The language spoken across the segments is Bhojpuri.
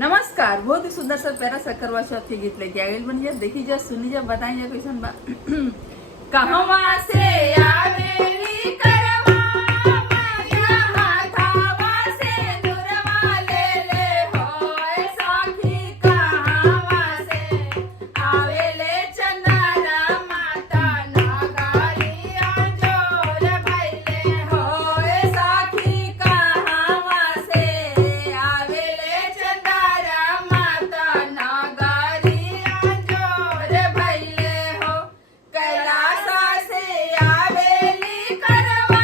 नमस्कार। बहुत ही सुंदर सा प्यारा सा करवा चौथ के गीत लेके आगे बनिए। देखी जा, सुनी जा, बताई जा कैसन बा। कहवा से आवेली करवा मैया हाथावा से दुरवा ले ले होए साखी। कहवा से आवेले चंदना माता नगरिया जोर भइले होए साखी। कहवा से आवेले चंदना माता नगरिया जोर भइले हो। कैलासा से आवेली करवा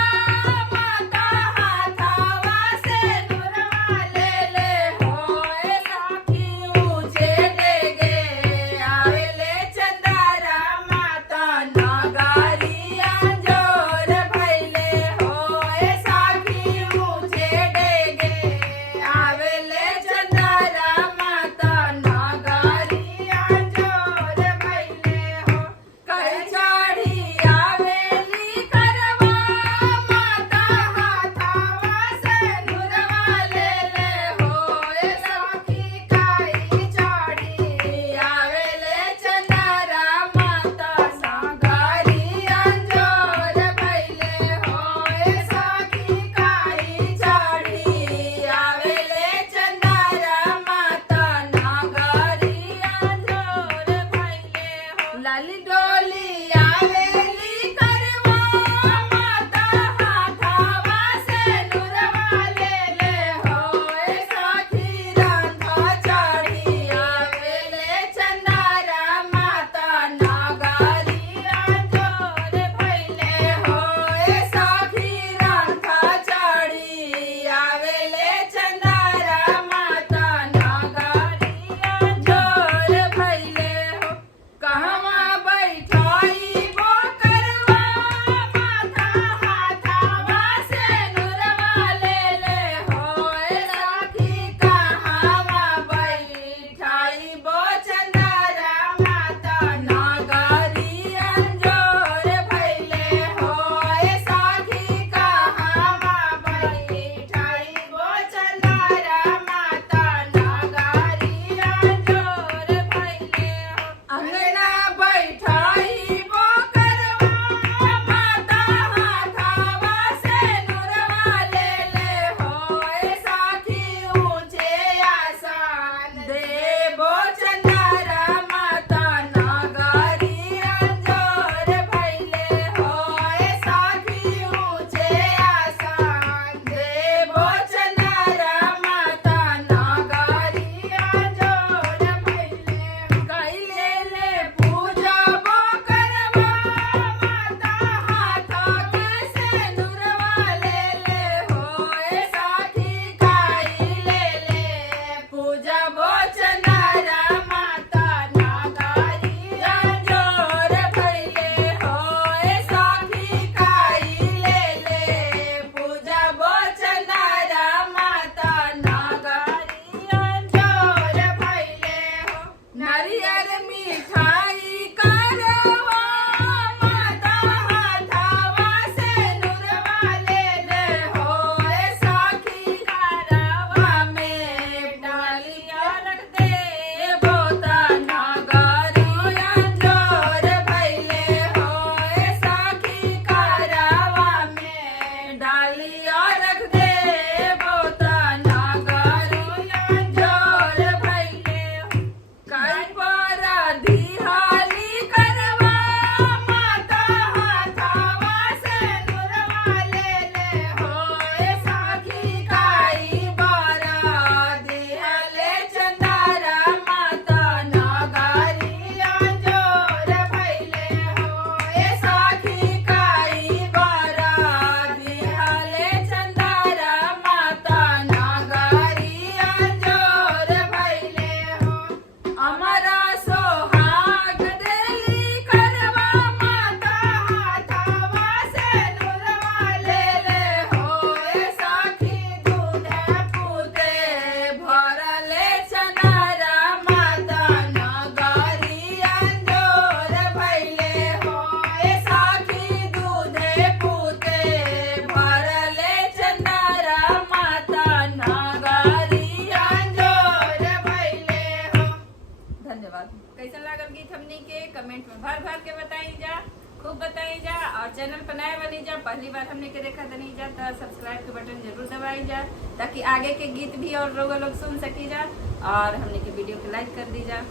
कमेंट में भर भर के बताई जा, खूब बताई जा। और चैनल पर नए बनी जा, पहली बार हमने के देखा नहीं जा तो सब्सक्राइब के बटन जरूर दबाई जा, ताकि आगे के गीत भी और लोग सुन सकी जा। और हमने के वीडियो को लाइक कर दी जा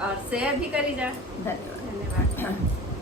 और शेयर भी करी जा। धन्यवाद। धन्यवाद।